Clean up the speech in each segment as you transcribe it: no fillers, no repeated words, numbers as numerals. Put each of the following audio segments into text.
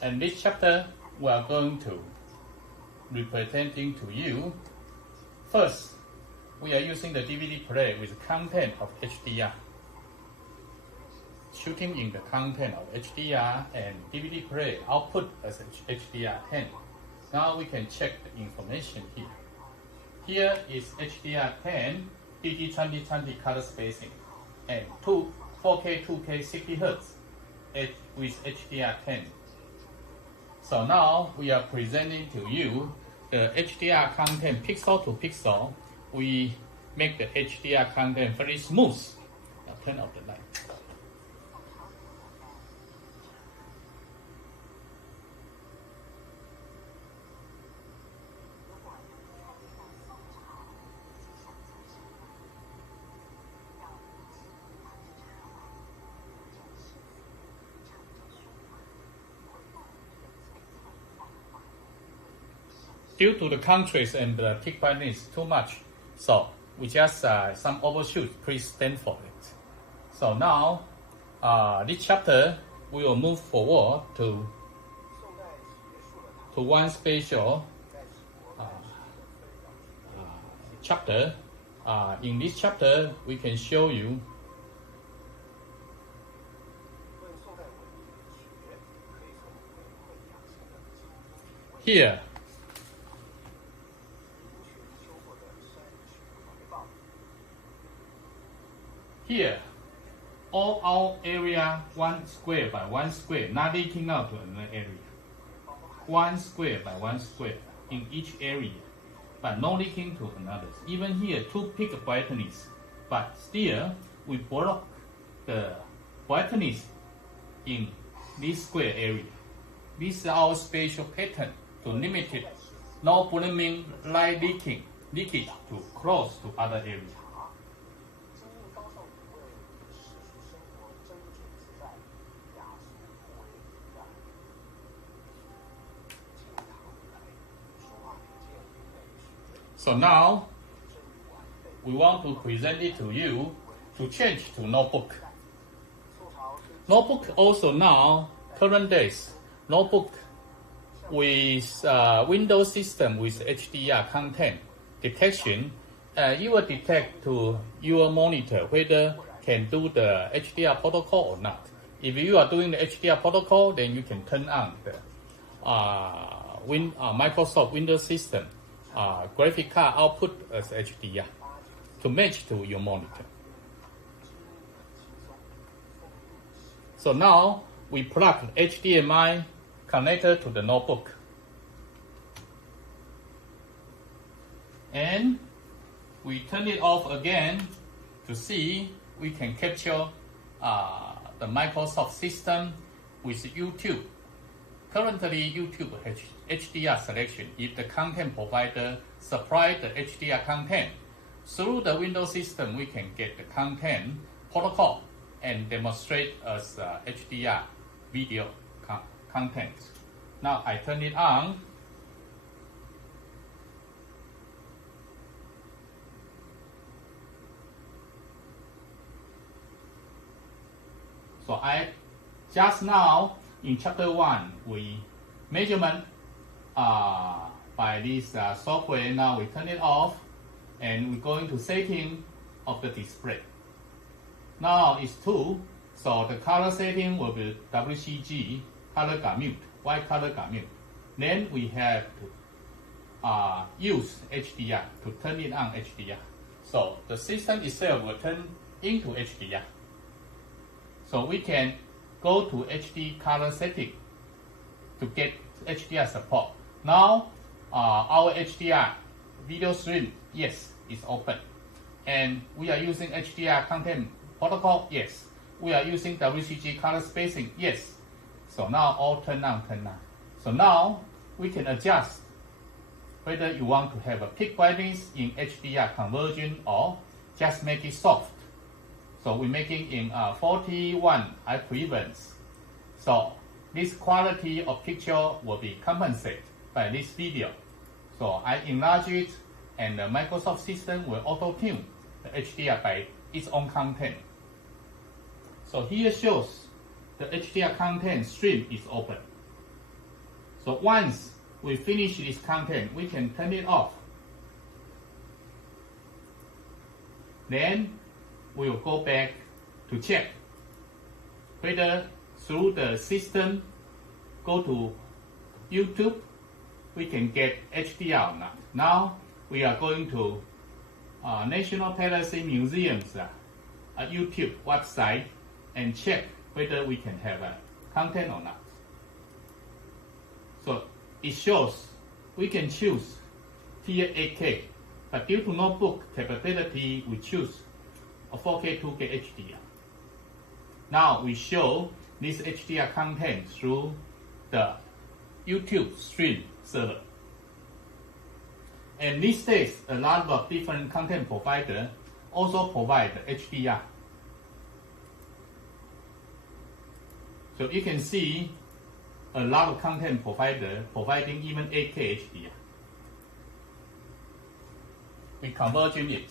And this chapter, we are going to representing to you. First, we are using the DVD player with content of HDR. Shooting in the content of HDR and DVD player output as HDR10. Now we can check the information here. Here is HDR10 DT2020 color spacing and 4K 2K 60 Hz with HDR10. So now we are presenting to you the HDR content pixel to pixel. We make the HDR content very smooth. Now turn off the light. Due to the contrast and the peak brightness too much, so we just some overshoot. Please stand for it. So now, this chapter we will move forward to one special chapter. In this chapter, we can show you here. Here, all our area 1 square by 1 square, not leaking out to another area. 1 square by 1 square in each area, but no leaking to another. Even here, 2 peak brightness, but still we block the brightness in this square area. This is our spatial pattern to limit it. No blooming light leakage to close to other areas. So now, we want to present it to you to change to notebook. Notebook also now, current days, notebook with Windows system with HDR content detection, you will detect to your monitor whether can do the HDR protocol or not. If you are doing the HDR protocol, then you can turn on the Microsoft Windows system graphic card output as HDR to match to your monitor. So now we plug HDMI connector to the notebook, and we turn it off again to see we can capture the Microsoft system with YouTube. Currently, YouTube has HDR selection. If the content provider supply the HDR content, through the Windows system, we can get the content protocol and demonstrate as HDR video content. Now I turn it on. So I just now in chapter 1 we measurement by this software. Now we turn it off and we're going to setting of the display. Now it's 2, so the color setting will be WCG, color gamut, white color gamut. Then we have to use HDR to turn it on HDR. So the system itself will turn into HDR. So we can go to HD color setting to get HDR support. Now our HDR video stream, yes, is open. And we are using HDR content protocol, yes. We are using WCG color spacing, yes. So now all turn on. So now we can adjust whether you want to have a peak brightness in HDR conversion or just make it soft. So we're making in 41 high prevalence. So this quality of picture will be compensated by this video. So I enlarge it and the Microsoft system will auto-tune the HDR by its own content. So here shows the HDR content stream is open. So once we finish this content, we can turn it off. Then we will go back to check whether through the system go to YouTube we can get HDR or not. Now we are going to National Palace Museum's YouTube website and check whether we can have content or not. So it shows we can choose tier 8K, but due to notebook capability, we choose a 4K 2K HDR. Now we show this HDR content through the YouTube stream server. And these days, a lot of different content providers also provide HDR. So you can see a lot of content providers providing even 8K HDR. We converging it.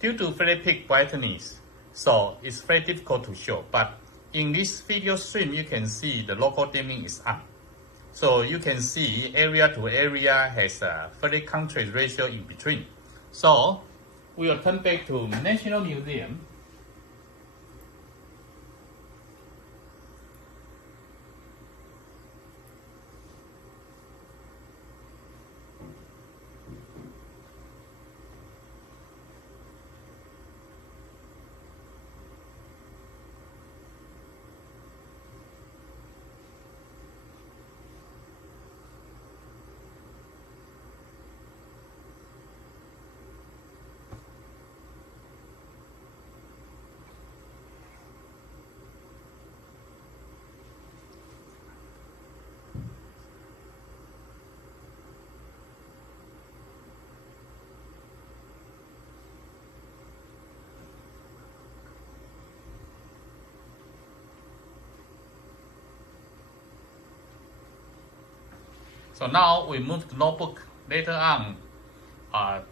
Due to very peak brightness, so it's very difficult to show. But in this video stream, you can see the local dimming is on. So you can see area to area has a very contrast ratio in between. So we will turn back to National Museum. So now we move the notebook later on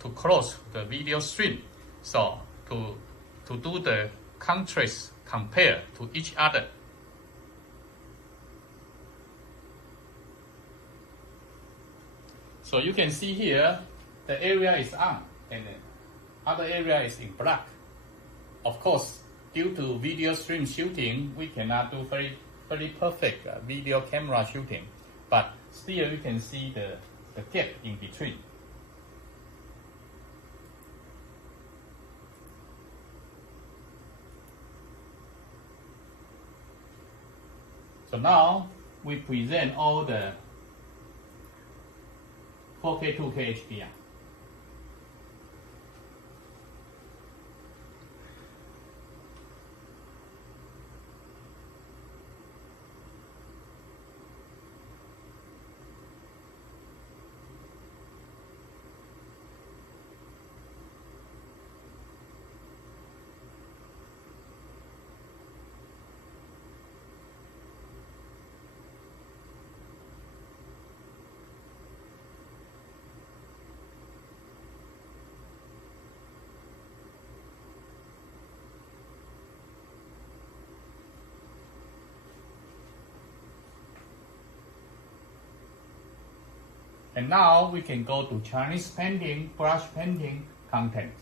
to close the video stream. So to do the contrast compare to each other. So you can see here the area is on and the other area is in black. Of course, due to video stream shooting, we cannot do very perfect video camera shooting, but still you can see the gap in between. So now we present all the 4K 2K HDR. And now we can go to Chinese painting, brush painting content.